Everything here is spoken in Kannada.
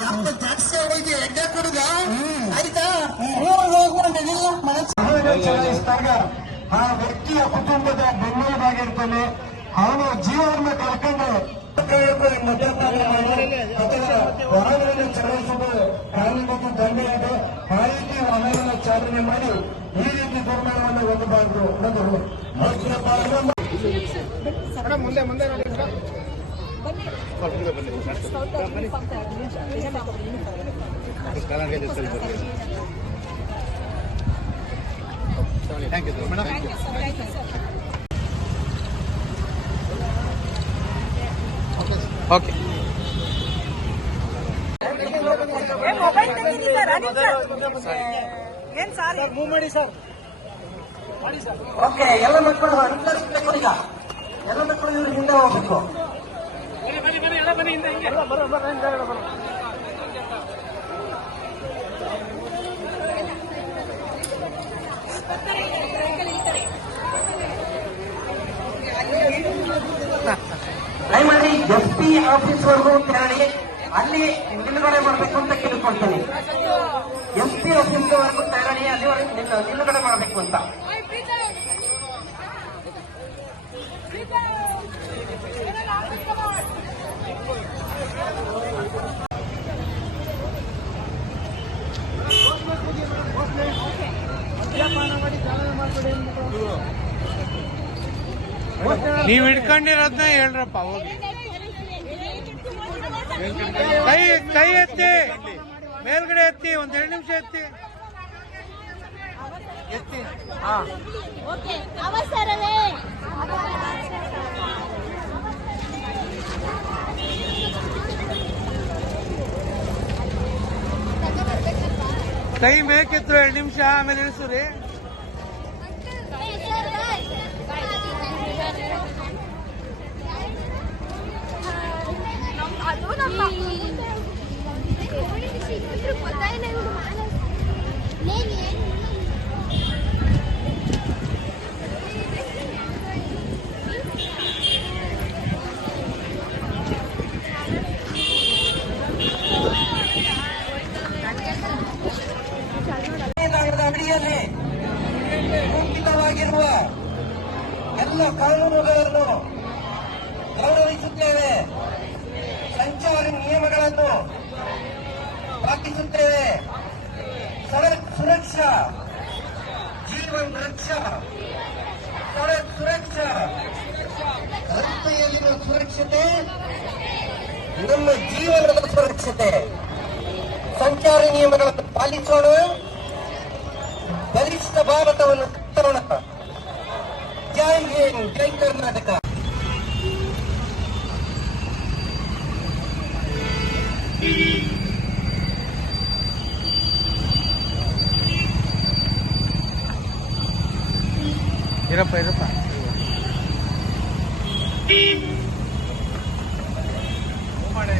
ಯಾಕೆ ಜಾಸ್ತಿ ಹೋಗಿ ಎಡ್ಡೆ ಕುಡುಗ ಆಯ್ತಾ ಚಲಾಯಿಸಿದಾಗ ಆ ವ್ಯಕ್ತಿಯ ಕುಟುಂಬದ ಬೆನ್ನೆಲುಬಾಗಿರ್ತಾನೆ. ಅವನು ಜೀವವನ್ನು ಕಳ್ಕೊಂಡು ಮದ್ಯಪಾನ ಮಾಡಿ ಅಥವಾ ವಾಹನವನ್ನು ಚಲಾಯಿಸುವುದು ಕಾನೂನಿಗೆ ದಂಡ ಇದೆ. ಆ ರೀತಿ ವಾಹನವನ್ನು ಚಾಲನೆ ಮಾಡಿ ಈ ರೀತಿ ದುರ್ಮರಣವನ್ನು ಹೊಂದಬಾರದು ಅನ್ನೋದು ಮುಂದೆ ಮುಂದೆ ನೋಡಿ thank you madam. Okay move ಮಾಡಿ ಸರ್. ಓಕೆ, ಎಲ್ಲ ಮಕ್ಕಳು ಅನುಸರಿಸಬೇಕು. ಈಗ ಎಲ್ಲ ಮಕ್ಕಳು ಇವ್ರ ಹಿಂದೆ ಹೋಗ್ಬೇಕು. ದಯಮಾಡಿ SP ಆಫೀಸ್ ವರೆಗೂ ತೆರಳಿ ಅಲ್ಲಿ ನಿಲುಗಡೆ ಮಾಡಬೇಕು ಅಂತ ಕೇಳ್ಕೊಳ್ತೀನಿ. SP ಆಫೀಸ್ ವರೆಗೂ ತೆರಳಿ ಅಲ್ಲಿವರೆಗೂ ನಿಲುಗಡೆ ಮಾಡಬೇಕು ಅಂತ. ನೀವ್ ಹಿಡ್ಕೊಂಡಿರೋದನ್ನ ಹೇಳ್ರಪ್ಪ. ಹೋಗಿ ಕೈ ಎತ್ತಿ, ಮೇಲ್ಗಡೆ ಎತ್ತಿ, ಒಂದ್ 2 ನಿಮಿಷ ಎತ್ತಿ. ಕೈ ಮೇಕೆತ್ತು 2 ನಿಮಿಷ, ಆಮೇಲೆ ಇಳಿಸ್ರಿ. ಅಡಿಯಲ್ಲಿ ರೂಪಿತವಾಗಿರುವ ಎಲ್ಲ ಕಾನೂನುಗಳನ್ನು ಗೌರವಿಸುತ್ತೇವೆ. ಸಂಚಾರಿ ನಿಯಮಗಳನ್ನು ಪಾಲಿಸುತ್ತೇವೆ. ಸಡಕ್ ಸುರಕ್ಷಾ, ಜೀವನ್ ರಕ್ಷಾ, ಸಡಕ್ ಸುರಕ್ಷಾ. ರಸ್ತೆಯಲ್ಲಿರುವ ಸುರಕ್ಷತೆ ನಮ್ಮ ಜೀವನದ ಸುರಕ್ಷತೆ. ಸಂಚಾರಿ ನಿಯಮಗಳನ್ನು ಪಾಲಿಸೋಣ, ಬಲಿಷ್ಠ ಭಾರತವನ್ನು ಕಟ್ಟೋಣ. ಜೈ ಹಿಂದ್, ಜೈ ಕರ್ನಾಟಕ. ಇರಪ್ಪ ಇರಪ್ಪ. ಮಾಡಿ